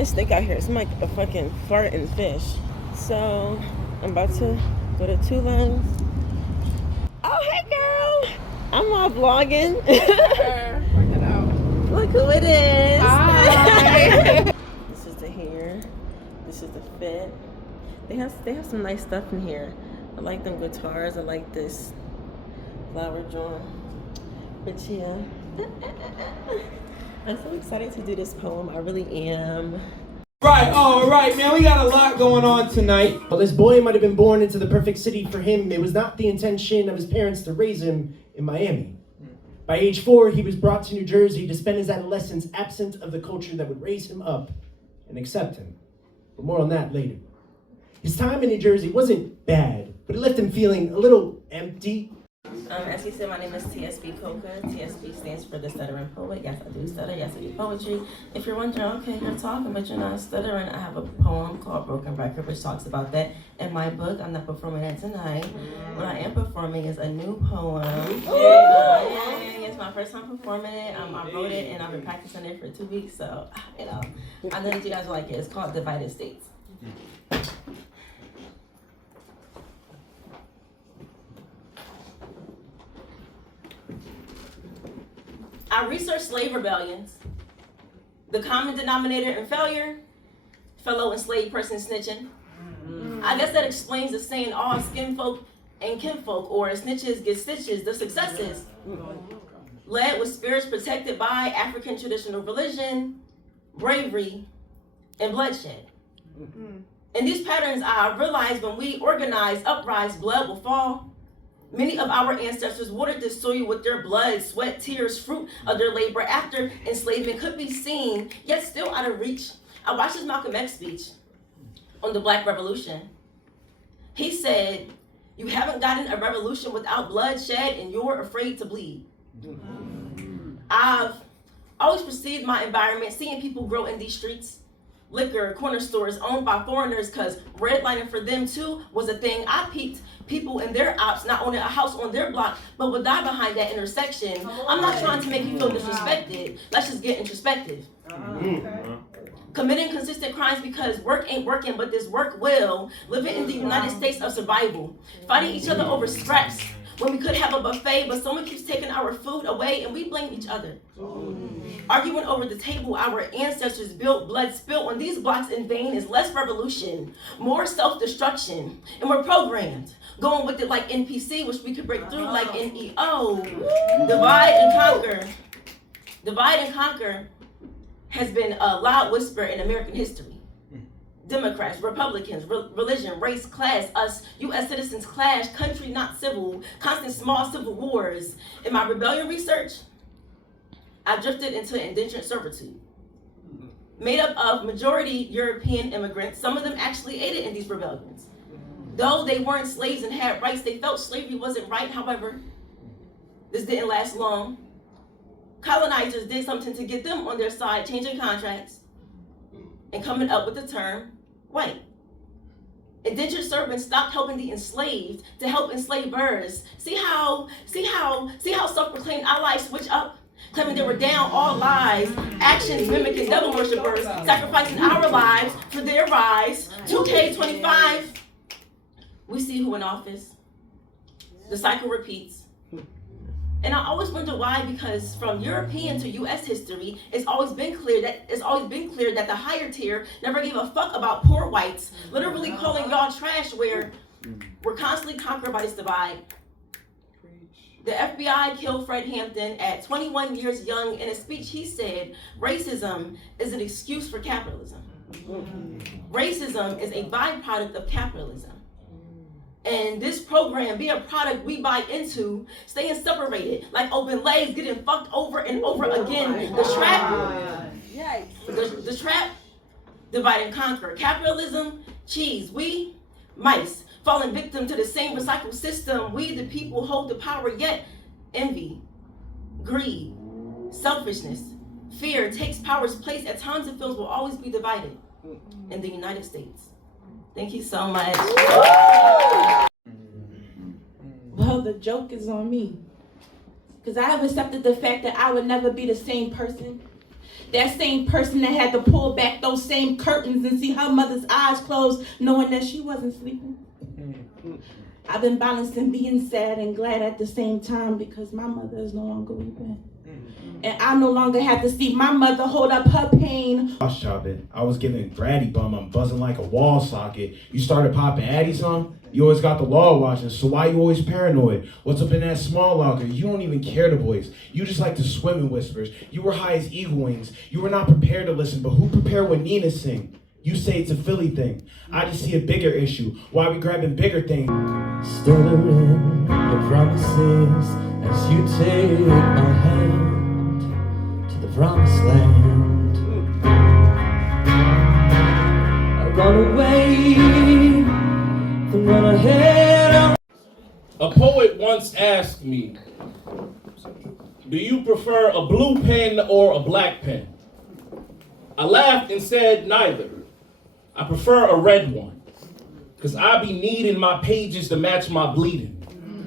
This snake out here is like a fucking farting fish. So I'm about to go to Two Lanes. Oh, hey girl! I'm all vlogging. Look who it is. Hi. This is the hair. This is the fit. They have some nice stuff in here. I like them guitars. I like this flower drum. But yeah. I'm so excited to do this poem. I really am. Right, all right, man. We got a lot going on tonight. While this boy might have been born into the perfect city for him, it was not the intention of his parents to raise him in Miami. By age 4, he was brought to New Jersey to spend his adolescence absent of the culture that would raise him up and accept him. But more on that later. His time in New Jersey wasn't bad, but it left him feeling a little empty. As he said, my name is TSB Coca. TSB stands for the Stuttering Poet. Yes, I do stutter. Yes, I do poetry. If you're wondering, okay, you're talking, but you're not stuttering, I have a poem called Broken Record, which talks about that in my book. I'm not performing that tonight. What I am performing is a new poem. It's my first time performing it. I wrote it, and I've been practicing it for 2 weeks, so, I know that you guys will like it. It's called Divided States. I researched slave rebellions. The common denominator in failure, fellow enslaved person snitching. I guess that explains the saying, all skin folk and kinfolk, or snitches get stitches, the successes. Led with spirits protected by African traditional religion, bravery, and bloodshed. In these patterns, I realized when we organize, uprise, blood will fall. Many of our ancestors watered this soil with their blood, sweat, tears, fruit of their labor after enslavement could be seen, yet still out of reach. I watched his Malcolm X speech on the Black Revolution. He said, "You haven't gotten a revolution without bloodshed, and you're afraid to bleed." I've always perceived my environment, seeing people grow in these streets, liquor, corner stores owned by foreigners, because redlining for them too was a thing. I peeped people in their ops, not owning a house on their block, but would die behind that intersection. I'm not trying to make you feel disrespected. Let's just get introspective. Committing consistent crimes because work ain't working, but this work will. Living in the United States of survival. Fighting each other over scraps when we could have a buffet, but someone keeps taking our food away and we blame each other. Arguing over the table our ancestors built, blood spilled on these blocks in vain is less revolution, more self-destruction. And we're programmed, going with it like NPC, which we could break through like NEO. Divide and conquer. Divide and conquer has been a loud whisper in American history. Democrats, Republicans, religion, race, class, us, U.S. citizens clash, country not civil, constant small civil wars. In my rebellion research, I drifted into indentured servitude. Made up of majority European immigrants, some of them actually aided in these rebellions. Though they weren't slaves and had rights, they felt slavery wasn't right. However, this didn't last long. Colonizers did something to get them on their side, changing contracts and coming up with the term white. Indentured servants stopped helping the enslaved to help enslavers. See how self-proclaimed allies switch up? Claiming they were down all lies, actions mimicking devil worshippers, sacrificing our lives for their rise. 2K25, we see who in office. The cycle repeats. And I always wonder why, because from European to U.S. history, it's always been clear that the higher tier never gave a fuck about poor whites, literally calling y'all trash, where we're constantly conquered by this divide. The FBI killed Fred Hampton at 21 years young. In a speech, he said, racism is an excuse for capitalism. Racism is a byproduct of capitalism. And this program be a product we buy into, staying separated, like open legs, getting fucked over and over again. The trap, divide and conquer. Capitalism, cheese, we, mice. Falling victim to the same recycled system. We, the people, hold the power, yet envy, greed, selfishness, fear takes power's place. At times it feels we'll always be divided in the United States. Thank you so much. Well, the joke is on me. Because I have accepted the fact that I would never be the same person That same person that had to pull back those same curtains and see her mother's eyes closed, knowing that she wasn't sleeping. I've been balancing being sad and glad at the same time because my mother is no longer weeping. And I no longer have to see my mother hold up her pain. Shopping. I was giving bratty bum. I'm buzzing like a wall socket. You started popping addies on? You always got the law watching, so why you always paranoid? What's up in that small locker? You don't even care the boys. You just like to swim in whispers. You were high as eagle wings. You were not prepared to listen, but who prepared when Nina sing? You say it's a Philly thing. I just see a bigger issue. Why we grabbing bigger things? Stuttering your promises as you take my hand to the promised land. I run away, then run ahead. A poet once asked me, do you prefer a blue pen or a black pen? I laughed and said neither. I prefer a red one, because I be needing my pages to match my bleeding.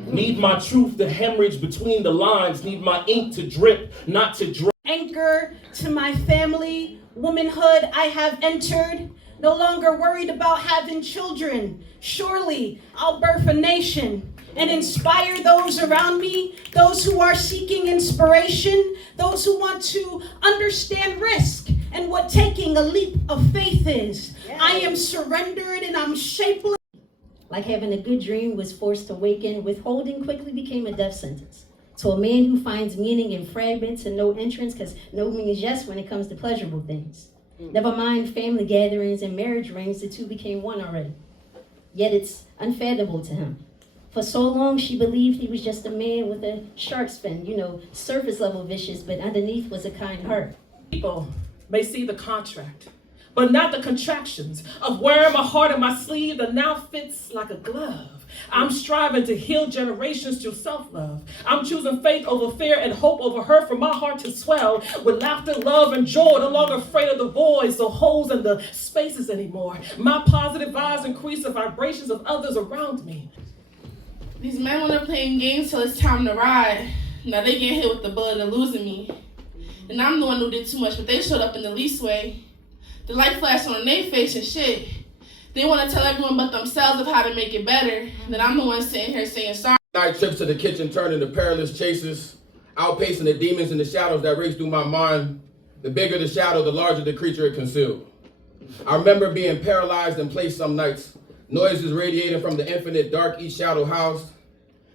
Need my truth to hemorrhage between the lines, need my ink to drip, not to drip. Anchor to my family, womanhood I have entered, no longer worried about having children. Surely I'll birth a nation and inspire those around me, those who are seeking inspiration, those who want to understand risk and what taking a leap of faith is. Yes. I am surrendered and I'm shapeless. Like having a good dream was forced to awaken, withholding quickly became a death sentence. To a man who finds meaning in fragments and no entrance, because no means yes when it comes to pleasurable things. Never mind family gatherings and marriage rings, the two became one already. Yet it's unfathomable to him. For so long, she believed he was just a man with a shark's fin, surface level vicious, but underneath was a kind heart. People may see the contract, but not the contractions of wearing my heart in my sleeve that now fits like a glove. I'm striving to heal generations through self-love. I'm choosing faith over fear and hope over hurt for my heart to swell with laughter, love, and joy. No longer afraid of the voids, the holes, and the spaces anymore. My positive vibes increase the vibrations of others around me. These men want to play games till it's time to ride. Now they get hit with the bullet of losing me. And I'm the one who did too much, but they showed up in the least way. The light flashed on their face and shit. They want to tell everyone but themselves of how to make it better. Then I'm the one sitting here saying sorry. Night trips to the kitchen turned into perilous chases, outpacing the demons and the shadows that race through my mind. The bigger the shadow, the larger the creature it concealed. I remember being paralyzed in place some nights, noises radiating from the infinite dark each shadow housed.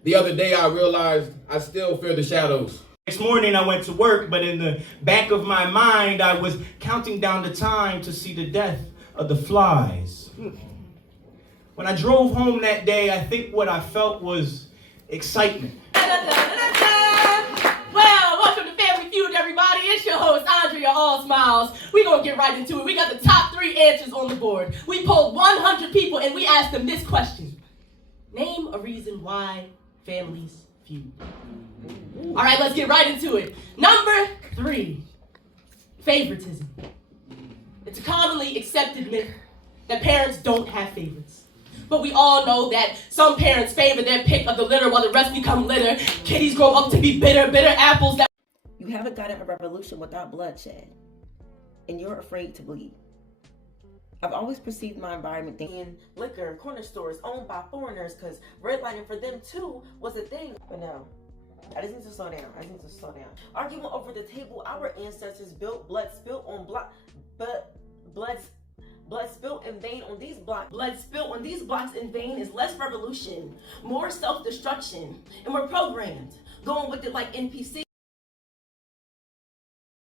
The other day I realized I still fear the shadows. Next morning I went to work, but in the back of my mind I was counting down the time to see the death of the flies. When I drove home that day, I think what I felt was excitement. Well, welcome to Family Feud, everybody. It's your host, Andrea All Smiles. We're going to get right into it. We got the top 3 answers on the board. We polled 100 people and we asked them this question. Name a reason why families feud. All right, let's get right into it. Number 3, favoritism. It's a commonly accepted myth that parents don't have favorites. But we all know that some parents favor their pick of the litter while the rest become litter. Kitties grow up to be bitter apples that... You haven't gotten a revolution without bloodshed, and you're afraid to bleed. I've always perceived my environment thinking liquor, corner stores owned by foreigners, because redlining for them too was a thing. But no, I just need to slow down. Arguing over the table our ancestors built, blood spilled on blood spilled in vain on these blocks. Blood spilled on these blocks in vain is less revolution, more self-destruction, and we're programmed, going with it like NPC.